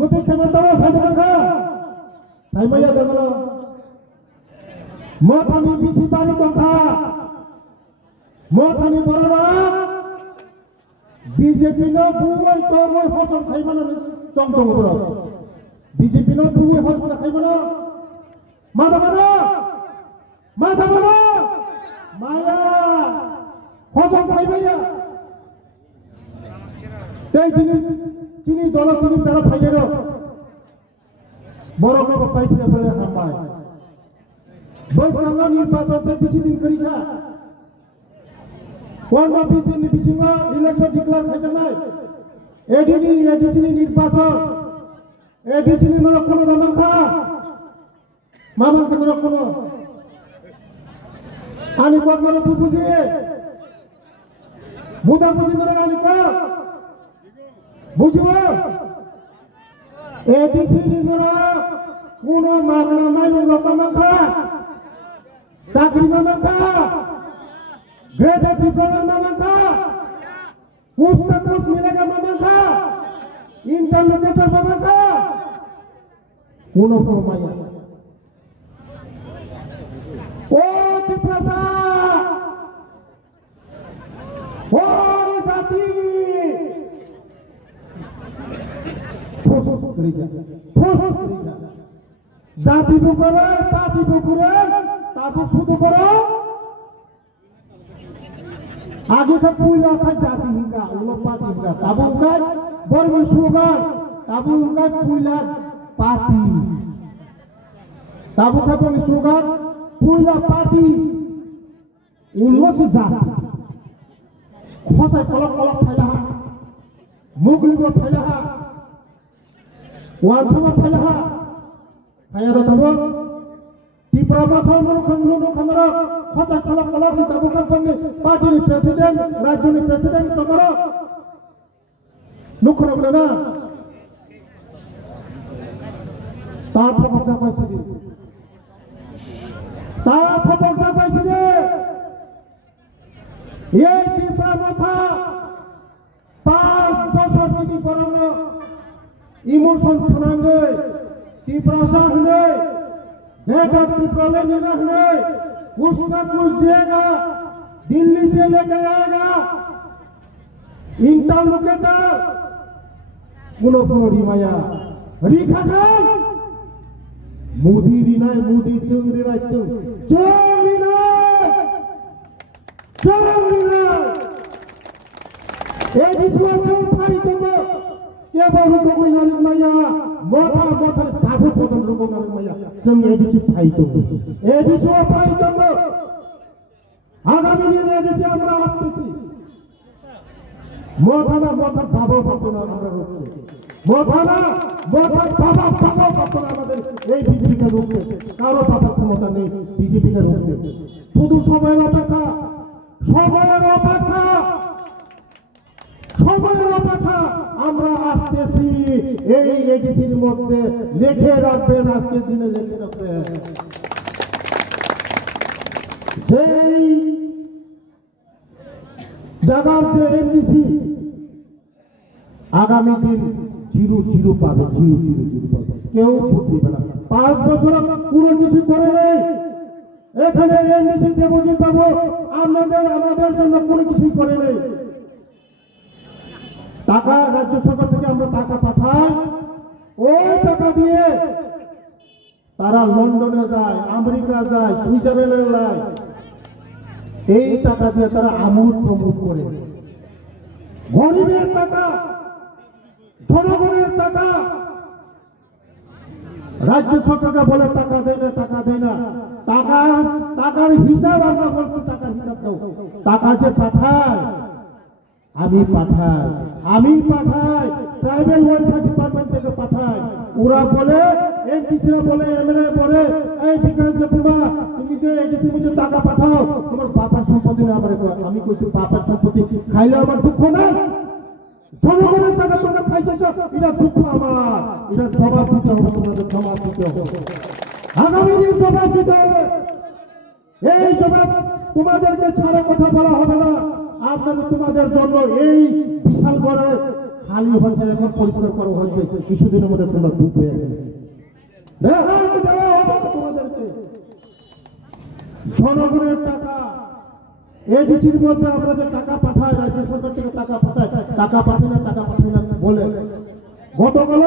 मुझे खेमंतावा साधु बंगा ताई मैया देखो मोथानी बिसी बारी दंखा मोथानी बररा बीजेपी न बुवै तमै हसन खाइमाना चंगचंग बरो बीजेपी न बुवै हसन खाइमाना माधवना माया हसन खाइबाया তাই তিনি দল তিনি তারা ফাইলের বড় বড় পাইপে ফেলে হামায় বৈশাখ নির্বাচনতে বেশি দিন করিখা 15-20 দিন বিসিমা ইলেকশন ডিক্লেয়ার খাইছে নাই এডিসি নির্বাচন এডিসি নর কোন দামাখা মামা কেন কোন আনি কোন বুঝি বুদা বুঝি নর আনি কো বুঝিব এডিসি নিগর কোন মাগনা মাইল লোকমাখা চাকরি মামাখা গ্রেড ডিপ্লোমার মামাখা পুস্তক মিলেগা মামাখা ইন্টারলোকেটর মামাখা কোন মাইয়া ও বিপ্রসা ও জাতি জাতি বুকুরে পার্টি বুকুরে তাবু শুধু করো আগে তো পুইলা খাই জাতি হিঙ্গা উলো পার্টি হিঙ্গা তাবু উঙ্গাই বর্মি স্লোগান তাবু উঙ্গাই পুইলা পার্টি তাবু খাই বর্মি স্লোগান পুইলা পার্টি উল্লসি জাতি খসাই কলক কলক ফাইলা মুগলিব ফাইলা ওয়ানসমা ফাইলাহা ফাইয়াদা তাবো ত্রিপুরা মাথা মরুখন লুনু খামরা খতা খলক কলক সি তাবো কাপনি পার্টির প্রেসিডেন্ট রাজ্যের প্রেসিডেন্ট তমরা নুখরা বলে না তা ফবজা পাইছে দি তা ফবজা পাইছে দি এই ত্রিপুরা মাথা 5 বছর তিনি পরানো इमोशन फनांगे त्रिपुरा हने बेटा त्रिपुरा लेना हने उसका कुछ देगा दिल्ली से लेके आएगा इंटरलोकेटर पुनः माया रिखा खान मोदी रिनाय मोदी चंगरी राय चंगरी ये दिसवा चंग फाई तो ये बारू को नारिक माया मोथा ताबु पदम रुको नारिक माया जों एडिसि फाइतो एडिसि फाइतो आगामी दिन एडिसि আমরা আসতেছি मोथा बाबा পাতনা আমরা রুখতে मोथा बाबा পাতনা আমাদের এই বিজেপিকে রুখতে কারো বাবার ক্ষমতা নেই বিজেপিকে রুখতে শুধু সময়ের অপেক্ষা আমরা আসতেছি এই এডিসির মধ্যে লিখে রাখবেন আজকের দিনে লিখে রাখবেন সেই জায়গার যে এমডিসি আগামী দিন জিরো পাবে কেউ ভোট দিবে না 5 বছর কোনো কিছু করে নেই এখানে এমডিসি দেবজি পাবো আমাদের জন্য কোনো কিছু করে নেই টাকা রাজ্য সরকার থেকে আমরা টাকা পাঠাই ওই টাকা দিয়ে তারা লন্ডনে যায় আমেরিকা যায় সুইজারল্যান্ডে যায় এই টাকা দিয়ে তারা আমোদ প্রমোদ করে গরিবের টাকা জনগণের টাকা রাজ্য সরকারকে বলে টাকা দেয় না টাকার হিসাব আমরা বলছি টাকার হিসাব দাও টাকা যে পাঠায় আমি পাঠাই ট্রাইবাল ওয়েলফেয়ার ডিপার্টমেন্ট থেকে পাঠাই ওরা বলে এমপিসিরা বলে এমএলএ বলে এই বিকাশ দেবুমা তুমি যে এডিসি মুঝে টাকা পাঠাও তোমার বাবার সম্পত্তি না আমারে আমি কইছি বাবার সম্পত্তি খাইলে আমার দুঃখ না জনগণের টাকা তোমরা খাইতেছ এটা দুঃখ আমার এটা জবাব দিতে হবে তোমাদের জবাব দিতে হবে আগামী দিন জবাব দিতে হবে এই জবাব তোমাদেরকে ছাড়া কথা বলা হবে না আপনাদের তোমাদের জন্য এই বিশাল বড় খালি হচ্ছে, এখন পরিষ্কার করা হচ্ছে, কিছুদিনের মধ্যে তোমরা ধূপ হয়ে গেলে রেহাই দেওয়া হবে তোমাদেরকে। জনগণের টাকা এডিসির মধ্যে আমরা যে টাকা পাঠাই, রাজ্য সরকার থেকে টাকা পাঠাই, টাকা পাঠাই না বলে গতকাল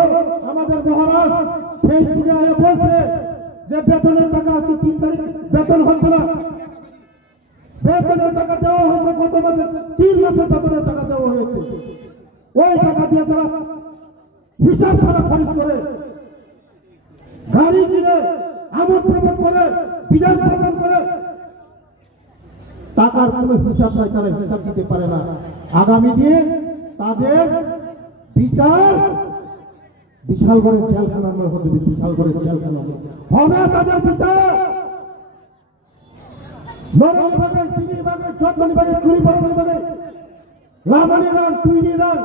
আমাদের মহারাজ ফেসবুকে আগে বলছে যে বেতনের টাকা আজকে 3 তারিখ বেতন হচ্ছে না। বেতনের টাকা দেওয়া হয়েছে গত মাসে, 3 মাসের বেতনের টাকা দেওয়া হয়েছে। ওই টাকা দিয়ে তারা হিসাব ছাড়া খরচ করে, গাড়ি কিনে, আমোদ প্রমোদ করে, বিদেশ ভ্রমণ করে, টাকার কোনো হিসাব নাই, তারা হিসাব দিতে পারে না। আগামী দিন তাদের বিচার বিশাল করে জেলখানার মধ্যে, বিশাল করে জেলখানা হবে তাদের বিচার। নরম বিভাগে, চিনি বিভাগে, চট্টগ্রাম বিভাগে, কুড়িপাড়া বিভাগে, লামানি রান, তুইনি রান,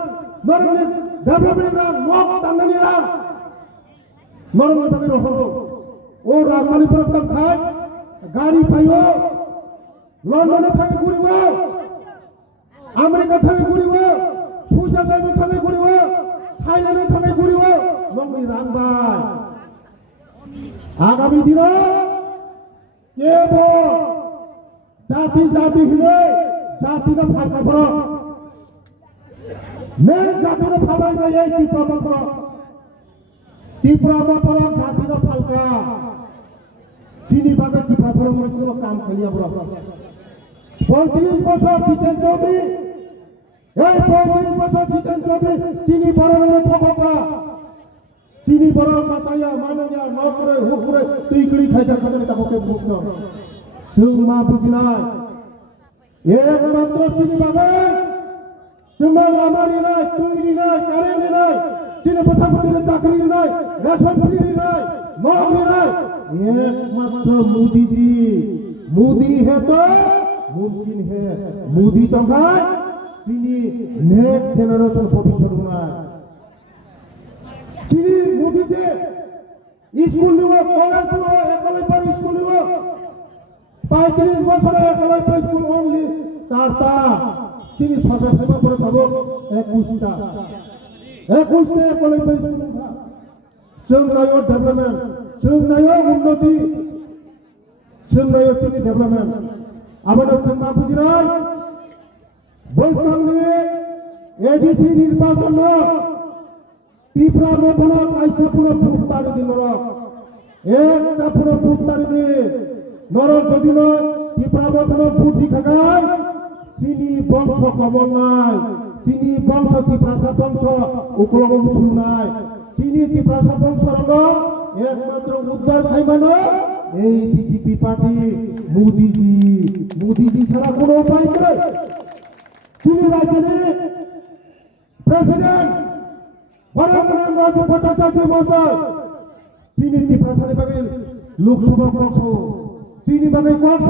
নরমনি ডেভেলপমেন্ট রান, মগ টাঙ্গানি রান, নরম বিভাগের হলো ও রাজমানি প্রস্তাব খায়, গাড়ি পাইও, লন্ডনে থাকে ঘুরিব, আমেরিকা থাকে ঘুরিব, সুইজারল্যান্ডে থাকে ঘুরিব, থাইল্যান্ডে থাকে ঘুরিব, লঙ্গি রানবাই। আগামী দিনে কেবল জাতি জাতি হিলে জাতির ফাঁকা পড়, মেন জাতির ফাঁকাই নাই এই ত্রিপুরা মথর জাতির ফালকা চিনি বাগে ত্রিপুরা মধ্যে কাম খেলিয়া পড়া। 35 বছর জিতেন চৌধুরী, এই 35 বছর জিতেন চৌধুরী চিনি বড় ঠকা, চিনি বড় মাথাইয়া মানাইয়া নকরে হুকুরে তুই করি খাইতে খাইতে তাকে মুক্ত মা বুঝি নাই। একমাত্র চিনি বাগে তোমার আমারই নাই, তৈরি নাই, কারেন্ট নাই, চিনি প্রশাসনের চাকরি নাই, রেশন ফ্রি নাই, নকরি নাই, একমাত্র মোদীজি। মোदी है तो मुमकिन है, मोदी तो भाई চিনি নেক্সট জেনারেশন ভবিষ্যৎ নাই। চিনি মোদি যে স্কুল নিব, কলেজ নিব, একলব্য স্কুল নিব, 35 বছরে একলব্য স্কুল অনলি 4টা, চিনি সরকার সেবা করে পাবো 21টা একলব্য স্কুল। जों नायो डेभेलपमेंट, जों नायो उन्नति, जों नायो चिनि डेभेलपमेंट। आबाद जों मा बुजिनाय बोसोरनि एडिसि निर्वाचन ত্রিপুরা মতন কাইসা পুরো ভোট তারি দিল, একটা পুরো ভোট তারি দি নর যদি নয় ত্রিপুরা মতন ভোট দেখা গায় চিনি বংশ কমল নাই, চিনি বংশ ত্রিপ্রাসা বংশ উপলব্ধ শুরু নাই। চিনি ত্রিপ্রাসা বংশর একমাত্র উদ্ধার খাইমানো এই বিজেপি পার্টি, মোদিজি। মোদিজি ছাড়া কোনো উপায় নেই। চিনি রাজ্যের প্রেসিডেন্ট বরাবর রাজ্য ভট্টাচার্য মহাশয় চিনি ত্রিপ্রাসা বিভাগের লোকসভা কক্ষ, চিনি বিভাগে কক্ষ,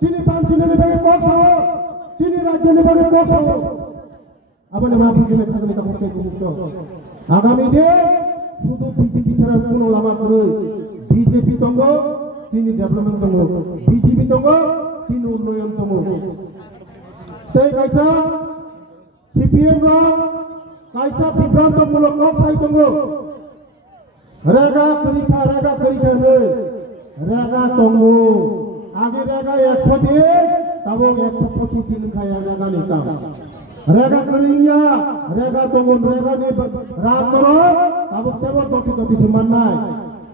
চিনি পাঞ্চিনী বিভাগে কক্ষ, চিনি রাজ্য বিভাগে কক্ষ। আবার মাহফুজের খাজনা কাপড় মুক্ত। আগামী দিন শুধু বিজেপি ছাড়া কোন লামা করে বিজেপি তঙ্গ চিনি ডেভেলপমেন্ট তঙ্গ, বিজেপি তঙ্গ চিনি উন্নয়ন তঙ্গ। তাই কাইসা সিপিএম কাইসা বিভ্রান্তমূলক নকশাই তঙ্গ রেগা করিখা নেই, রেগা তঙ্গ আগে রেগা 100 দিয়ে তবে 125 দিন খায় রেগা নিতাম। রেগা করিয়া রেগা তঙ্গ রেগা নি রাত করো তবে কেবল দক্ষিণ নাই।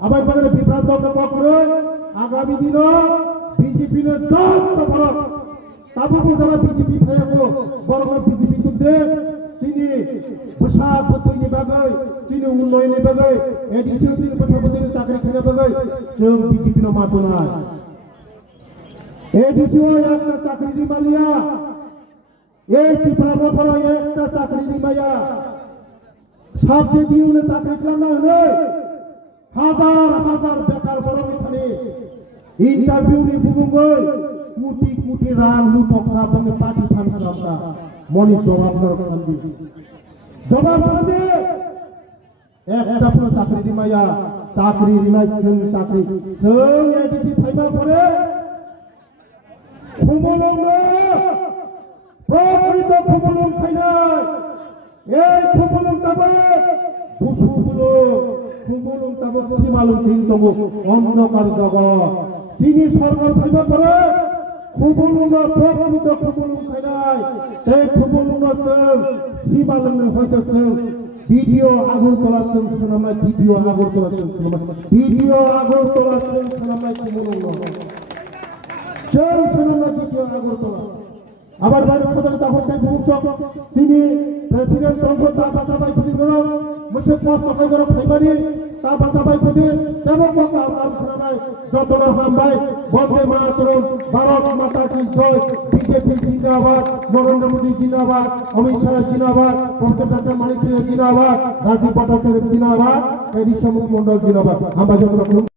আবার বাংলা বিভ্রান্ত করে আগামী দিন বিজেপি যত বড় তাবু যারা বিজেপি খাইবো বড় বিজেপি তুলতে চিনি প্রশাসন নিবাগৈ, চিনি উন্নয়ন নিবাগৈ, এডিসিও চিনি প্রশাসন চাকরি খাই বাগৈ जों বিজেপি মাতো নাই। এডিসিও একটা চাকরি নিমালিয়া, এই ত্রিপুরা মথর একটা চাকরি নিমাইয়া সবচেয়ে দিউনে চাকরি খেলাম না হলে হাজার হাজার বেকার বড় মিথানি ইন্টারভিউ নি বুবুগৈ কোটি কোটি রান লু টকা বনে পার্টি ফান্ড রামটা মনি জবাব শান্তি জবাব শান্তি একটা পুরো চাকরি দিমাইয়া চাকরি রিনাই जों চাকরি जों এডিসি ফাইবা পরে খুমলং প্রকৃত খুমলং খাইনাই এই খুবুলুম তাবে বুসুগুলো খুবুলুম তাবে সীমালুম সিং তবু অন্ধকার জগৎ চিনি সরকার ফাইবা করে খুবুলুম প্রকৃত খুবুলুম খাইনাই এই খুবুলুম সীমালুম হইতেছে ভিডিও আগরতলা স্টেশন আমরা video Agartala station video Agartala station আমরা খুবুলুম স্টেশন আমরা ভিডিও আগরতলা আবার বাইরে খোঁজেন তখন তাই মুক্ত তিনি প্রেসিডেন্ট তখন তা বাঁচাবাই খুঁজি করো মুসে পোস্ট টাকাই করো ফাইবারি তা বাঁচাবাই খুঁজি তেমন কথা তার শোনাবাই যতটা হামবাই বন্দে মাতরম ভারত মাতা কি জয় বিজেপি জিন্দাবাদ নরেন্দ্র মোদী জিন্দাবাদ অমিত শাহ জিন্দাবাদ প্রফেসর ডক্টর মানিক সিং জিন্দাবাদ রাজীব ভট্টাচার্য জিন্দাবাদ এই ঋষভ মন্ডল জিন্দাবাদ আমরা যতটা